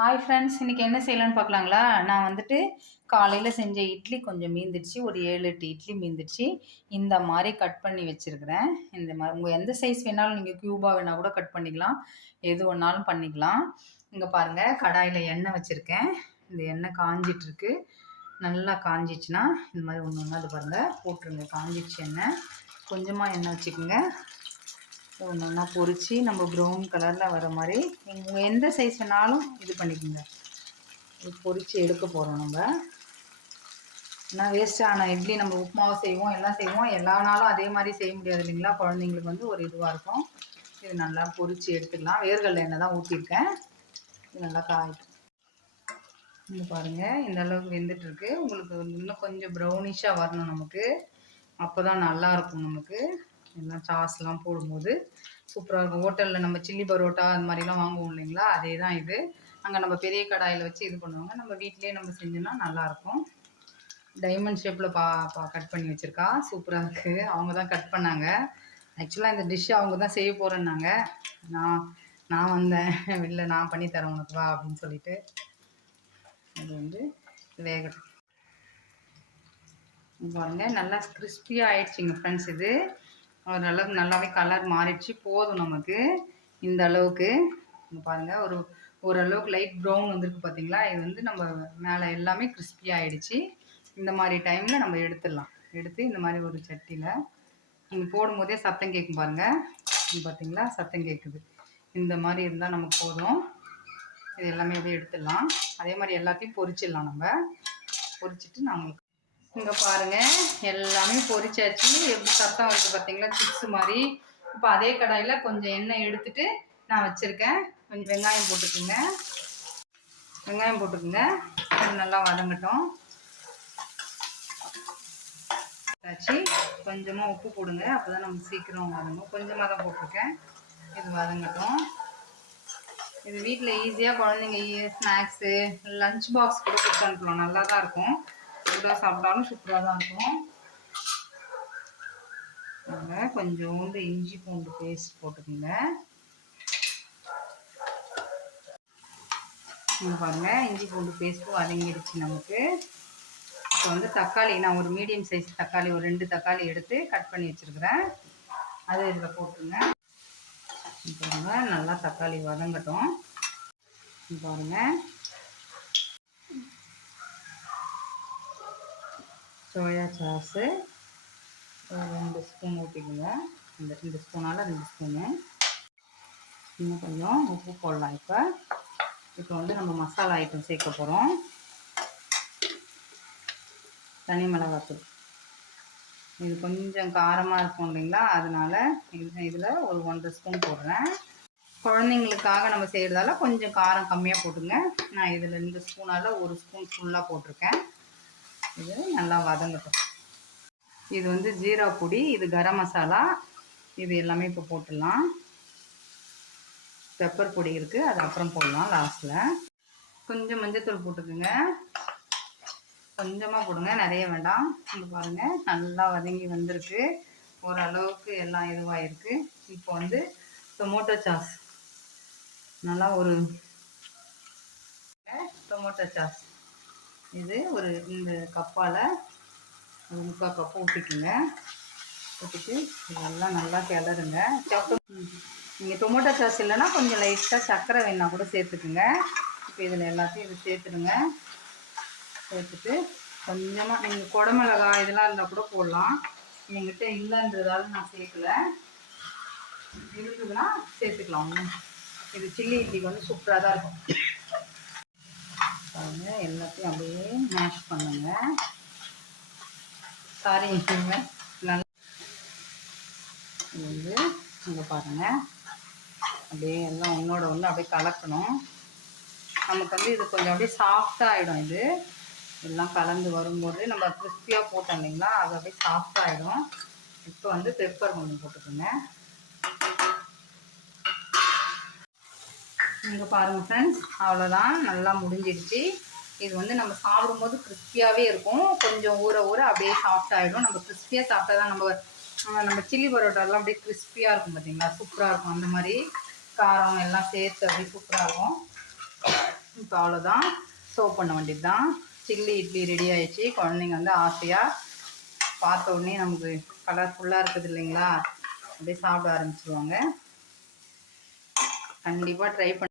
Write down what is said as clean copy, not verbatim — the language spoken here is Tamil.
ஹாய் ஃப்ரெண்ட்ஸ், இன்றைக்கி என்ன செய்யலான்னு பார்க்கலாங்களா? நான் வந்துட்டு காலையில் செஞ்ச இட்லி கொஞ்சம் மீந்துடுச்சு. ஒரு 7, 8 இட்லி மீந்துடுச்சு. இந்த மாதிரி கட் பண்ணி வச்சுருக்கிறேன். இந்த மாதிரி உங்கள் எந்த சைஸ் வேணாலும் நீங்கள் க்யூபாக வேணால் கூட கட் பண்ணிக்கலாம். எது வேணாலும் பண்ணிக்கலாம். இங்கே பாருங்கள், கடாயில் எண்ணெய் வச்சுருக்கேன். இந்த எண்ணெய் காஞ்சிட்ருக்கு. நல்லா காஞ்சிச்சுன்னா இந்த மாதிரி ஒன்று ஒன்றா அது பாருங்கள் போட்டுருங்க. காஞ்சிச்சு எண்ணெய். கொஞ்சமாக எண்ணெய் வச்சுக்கோங்க. ஒன்று ஒன்றா பொரித்து நம்ம ப்ரௌன் கலரில் வர மாதிரி நீங்கள் எந்த சைஸ் வேணாலும் இது பண்ணிக்கோங்க. இது பொரித்து எடுக்க போகிறோம் நம்ம. ஏன்னா வேஸ்ட்டான இட்லி நம்ம உப்புமாவை செய்வோம், எல்லாம் செய்வோம். எல்லா நாளும் அதே மாதிரி செய்ய முடியாது இல்லைங்களா? குழந்தைங்களுக்கு வந்து ஒரு இதுவாக இருக்கும். இது நல்லா பொரித்து எடுத்துக்கலாம். வேர்கடலை எண்ணெய் தான் ஊற்றிருக்கேன். இது நல்லா காய்க்கும். இங்கே பாருங்கள், இந்த அளவுக்கு வெந்துட்டுருக்கு. உங்களுக்கு இன்னும் கொஞ்சம் ப்ரௌனிஷாக வரணும் நமக்கு. அப்போ தான் நல்லாயிருக்கும் நமக்கு. எல்லாம் சாஸ்லாம் போடும்போது சூப்பராக இருக்கும். ஹோட்டலில் நம்ம சில்லி பரோட்டா அந்த மாதிரிலாம் வாங்குவோம் இல்லைங்களா? அதே தான் இது. அங்கே நம்ம பெரிய கடாயில் வச்சு இது பண்ணுவாங்க. நம்ம வீட்டிலே நம்ம செஞ்சோன்னா நல்லாயிருக்கும். டைமண்ட் ஷேப்பில் கட் பண்ணி வச்சுருக்கா. சூப்பராக இருக்குது. அவங்க தான் கட் பண்ணாங்க. ஆக்சுவலாக இந்த டிஷ்ஷை அவங்க தான் செய்ய போகிறேன்னாங்க. நான் வந்தேன், இல்லை நான் பண்ணித்தரேன் உனக்கு வா அப்படின்னு சொல்லிட்டு. அது வந்து வேகட்டும். பாருங்கள், நல்லா கிறிஸ்பியாக ஆயிடுச்சுங்க ஃப்ரெண்ட்ஸ். இது ஓரளவுக்கு நல்லாவே கலர் மாறிடுச்சு. போதும் நமக்கு இந்த அளவுக்கு. பாருங்கள், ஓரளவுக்கு லைட் ப்ரௌன் வந்துருக்கு பார்த்தீங்களா? இது வந்து நம்ம மேலே எல்லாமே கிறிஸ்பியாக ஆகிடுச்சு. இந்த மாதிரி டைமில் நம்ம எடுத்துடலாம். எடுத்து இந்த மாதிரி ஒரு சட்டியில் நீங்கள் போடும்போதே சத்தம் கேட்கும் பாருங்கள். இது பார்த்தீங்களா, சத்தம் கேட்குது. இந்த மாதிரி இருந்தால் நமக்கு போதும். இது எல்லாமே அப்படியே எடுத்துடலாம். அதே மாதிரி எல்லாத்தையும் பொரிச்சிடலாம். நம்ம பொரிச்சிட்டு நான் உங்களுக்கு இங்கே பாருங்கள், எல்லாமே பொரிச்சாச்சு. எப்படி சத்தம் வருது பார்த்தீங்களா, சிப்ஸ் மாதிரி. இப்போ அதே கடாயில் கொஞ்சம் எண்ணெய் எடுத்துட்டு நான் வச்சுருக்கேன். கொஞ்சம் வெங்காயம் போட்டுக்குங்க. வெங்காயம் போட்டுக்குங்க. அது நல்லா வதங்கட்டும். ஆச்சு. கொஞ்சமாக உப்பு போடுங்க. அப்போ தான் நமக்கு சீக்கிரம் வதங்கும். கொஞ்சமாக தான் போட்டிருக்கேன். இது வதங்கட்டும். இது வீட்டில் ஈஸியாக குழந்தைங்க ஸ்நாக்ஸு லஞ்ச் பாக்ஸ் கூட கொடுத்து அனுப்பலாம். நல்லா தான் இருக்கும். சூடாக சாப்பிட்டாலும் சூப்பராக தான் இருக்கும். கொஞ்சோண்டு இஞ்சி பூண்டு பேஸ்ட் போட்டுக்கோங்க. பாருங்கள், இஞ்சி பூண்டு பேஸ்ட்டும் வதங்கிடுச்சு நமக்கு. இப்போ வந்து தக்காளி, நான் ஒரு மீடியம் சைஸ் தக்காளி, ஒரு 2 தக்காளி எடுத்து கட் பண்ணி வச்சுருக்கிறேன். அதை இதில் போட்டுருங்க. பாருங்கள், நல்லா தக்காளி வதங்கட்டும். பாருங்கள், சோயா சாஸு 2 ஸ்பூன் ஊற்றிக்கோங்க. இந்த 2 ஸ்பூனால் 2 ஸ்பூனு. இன்னும் கொஞ்சம் உப்பு போடலாம். இப்போ வந்து நம்ம மசாலா ஐட்டம் சேர்க்க போகிறோம். தனி மிளகாத்தூள். இது கொஞ்சம் காரமாக இருக்கும் இல்லைங்களா? அதனால இதில் ஒரு 1.5 ஸ்பூன் போடுறேன். குழந்தைங்களுக்காக நம்ம செய்கிறதால கொஞ்சம் காரம் கம்மியாக போட்டுங்க. நான் இதில் 2 ஸ்பூனால் 1 ஸ்பூன் ஃபுல்லாக போட்டிருக்கேன். இது நல்லா வதங்கட்டும். இது வந்து ஜீரா பொடி, இது கரம் மசாலா, இது எல்லாமே இப்போ போட்டுடலாம். பெப்பர் பொடி இருக்குது, அது அப்புறம் போடலாம் லாஸ்ட்டில். கொஞ்சம் மஞ்சத்தூள் போட்டுக்குங்க. கொஞ்சமாக போடுங்க, நிறைய வேண்டாம். இங்கே பாருங்கள், நல்லா வதங்கி வந்திருக்கு. ஓரளவுக்கு எல்லாம் இதுவாகிருக்கு. இப்போ வந்து டொமேட்டோ சாஸ், நல்லா ஒரு டொமேட்டோ சாஸ் இது இந்த கப்பால் ஒரு 3/4 கப்பு ஊற்றிக்குங்க. ஊற்றிட்டு இதெல்லாம் நல்லா கிளறுங்க. நீங்கள் டொமேட்டோ சாஸ் இல்லைன்னா கொஞ்சம் லைட்டாக சர்க்கரை வேணால் கூட சேர்த்துக்குங்க. இப்போ இதில் எல்லாத்தையும் இது சேர்த்துடுங்க. சேர்த்துட்டு கொஞ்சமாக நீங்கள் குடமிளகாய் இதெல்லாம் இருந்தால் கூட போடலாம். என்கிட்ட இல்லைன்றதால நான் சேர்க்கலை. இருக்குதுன்னா சேர்த்துக்கலாம். இது சில்லி இட்லிக்கு வந்து சூப்பராக தான் இருக்கும். பாருங்க, எல்லாத்தையும் அப்படியே மேஷ் பண்ணுங்க. சாரி, நல்லா வந்து இங்கே பாருங்கள், அப்படியே எல்லாம் ஒன்றோட ஒன்று அப்படியே கலக்கணும். நமக்கு வந்து இது கொஞ்சம் அப்படியே சாஃப்டாக ஆகிடும். இது எல்லாம் கலந்து வரும்போது நம்ம கிறிஸ்பியாக போட்டோம் இல்லைங்களா, அது அப்படியே சாஃப்டாகிடும். இப்போ வந்து பெப்பர் கொஞ்சம் போட்டுக்கோங்க. இங்கே பாருங்கள் ஃப்ரெண்ட்ஸ், அவ்வளோதான், நல்லா முடிஞ்சிடுச்சு. இது வந்து நம்ம சாப்பிடும்போது கிறிஸ்பியாகவே இருக்கும். கொஞ்சம் ஊற அப்படியே சாஃப்டாகிடும். நம்ம கிறிஸ்பியாக சாப்பிட்டா தான் நம்ம சில்லி பரோட்டாலாம் அப்படியே கிறிஸ்பியாக இருக்கும் பார்த்தீங்களா, சூப்பராக இருக்கும். அந்த மாதிரி காரம் எல்லாம் சேர்த்து அப்படியே சூப்பராக இருக்கும். இப்போ அவ்வளோதான், சர்வ் பண்ண வேண்டியது தான். சில்லி இட்லி ரெடி ஆயிடுச்சு. குழந்தைங்க வந்து ஆசையாக பார்த்த உடனே நமக்கு கலர்ஃபுல்லாக இருக்குது இல்லைங்களா, அப்படியே சாப்பிட ஆரம்பிச்சிருவாங்க. கண்டிப்பாக ட்ரை பண்ணி